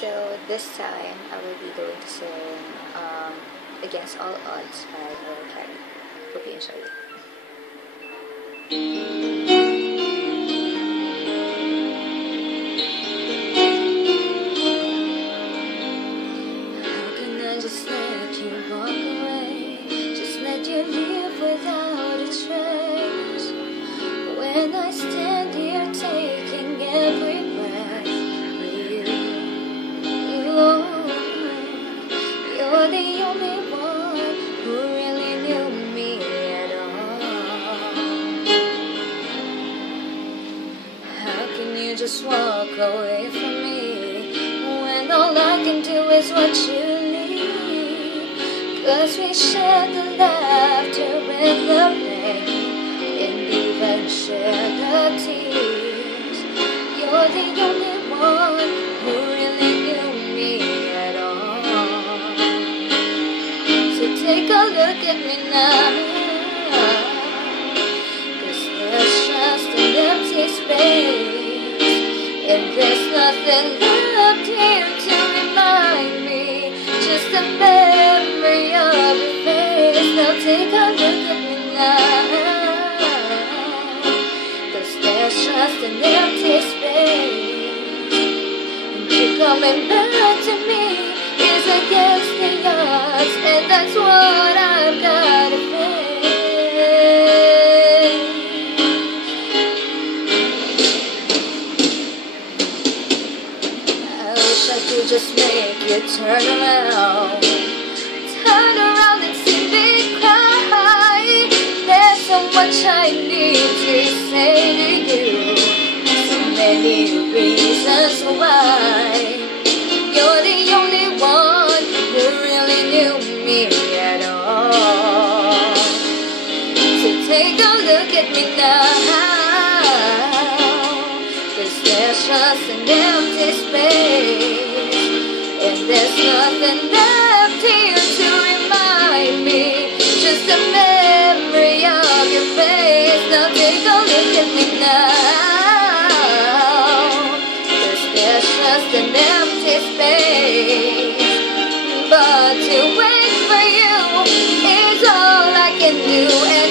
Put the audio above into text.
So this time I will be going to sing Against All Odds by Mariah Carey. Hope you enjoy it. How can I just let you walk away? Just let you leave without a trace. When I stand here taking every breath with you, you're the only one who really knew me at all. How can you just walk away from me when all I can do is what you need? 'Cause we shared the laughter and the pain, and even shared the tears. You're the only one who really knew me at all. So take a look at me now, 'cause there's just an empty space, and there's nothing left here to remind me, just a memory of your face. Now take a look at me now, 'cause there's just an empty space, and you coming back to me is against the odds, and that's what I've gotta face. I wish I could just make you turn around and see me cry. There's so much I need to say to you, so many reasons why. You're the only one who really knew me at all. So take a look at me now, 'cause there's just an empty space, and there's nothing left here to remind me, just a memory of your face. Now take a look at me now, 'cause there's just an empty space, but to wait for you is all I can do. And